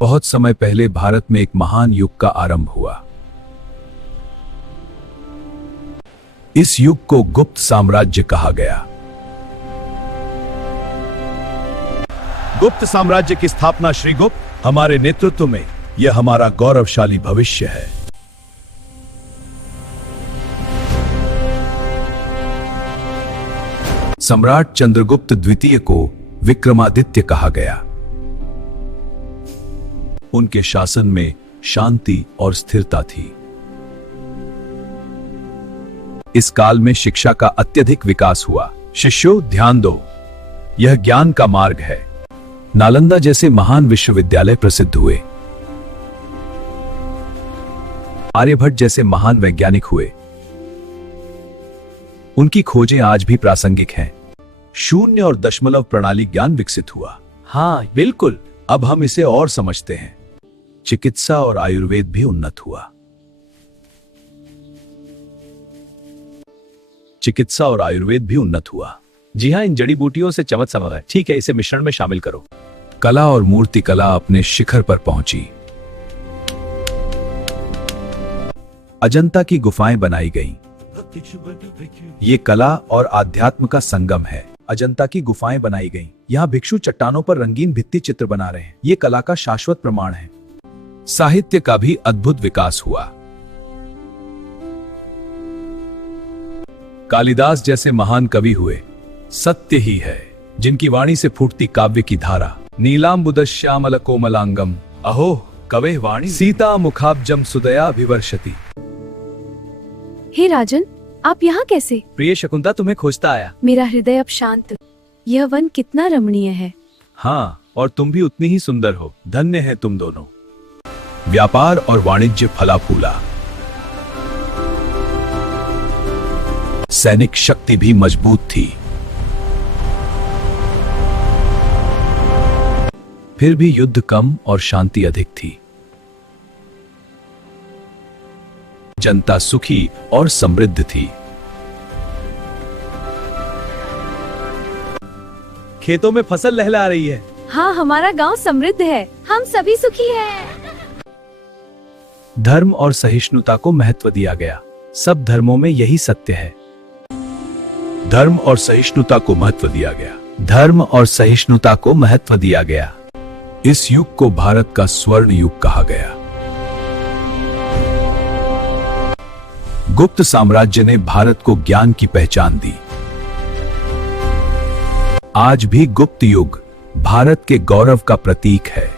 बहुत समय पहले भारत में एक महान युग का आरंभ हुआ। इस युग को गुप्त साम्राज्य कहा गया। गुप्त साम्राज्य की स्थापना श्री गुप्त हमारे नेतृत्व में, यह हमारा गौरवशाली भविष्य है। सम्राट चंद्रगुप्त द्वितीय को विक्रमादित्य कहा गया। उनके शासन में शांति और स्थिरता थी। इस काल में शिक्षा का अत्यधिक विकास हुआ। शिष्यों, ध्यान दो, यह ज्ञान का मार्ग है। नालंदा जैसे महान विश्वविद्यालय प्रसिद्ध हुए। आर्यभट्ट जैसे महान वैज्ञानिक हुए। उनकी खोजें आज भी प्रासंगिक हैं। शून्य और दशमलव प्रणाली ज्ञान विकसित हुआ। हाँ, बिल्कुल, अब हम इसे और समझते हैं। चिकित्सा और आयुर्वेद भी उन्नत हुआ। चिकित्सा और आयुर्वेद भी उन्नत हुआ। जी हाँ, इन जड़ी बूटियों से चमक समझ है। ठीक है, इसे मिश्रण में शामिल करो। कला और मूर्ति कला अपने शिखर पर पहुंची। अजंता की गुफाएं बनाई गईं। ये कला और आध्यात्म का संगम है। अजंता की गुफाएं बनाई गईं। यहाँ भिक्षु चट्टानों पर रंगीन भित्ति चित्र बना रहे हैं। ये कला का शाश्वत प्रमाण है। साहित्य का भी अद्भुत विकास हुआ। कालिदास जैसे महान कवि हुए। सत्य ही है जिनकी वाणी से फूटती काव्य की धारा। नीलांबुदश्यामल कोमलांगम अहो कवे वाणी सीता मुखाब्जम सुदया विवर्षति। हे राजन, आप यहाँ कैसे? प्रिय शकुंतला, तुम्हें खोजता आया। मेरा हृदय अब शांत। यह वन कितना रमणीय है। हाँ, और तुम भी उतनी ही सुंदर हो। धन्य है तुम दोनों। व्यापार और वाणिज्य फला फूला। सैनिक शक्ति भी मजबूत थी। फिर भी युद्ध कम और शांति अधिक थी। जनता सुखी और समृद्ध थी। खेतों में फसल लहला रही है। हाँ, हमारा गांव समृद्ध है। हम सभी सुखी हैं। धर्म और सहिष्णुता को महत्व दिया गया। सब धर्मों में यही सत्य है। धर्म और सहिष्णुता को महत्व दिया गया। धर्म और सहिष्णुता को महत्व दिया गया। इस युग को भारत का स्वर्ण युग कहा गया। गुप्त साम्राज्य ने भारत को ज्ञान की पहचान दी। आज भी गुप्त युग भारत के गौरव का प्रतीक है।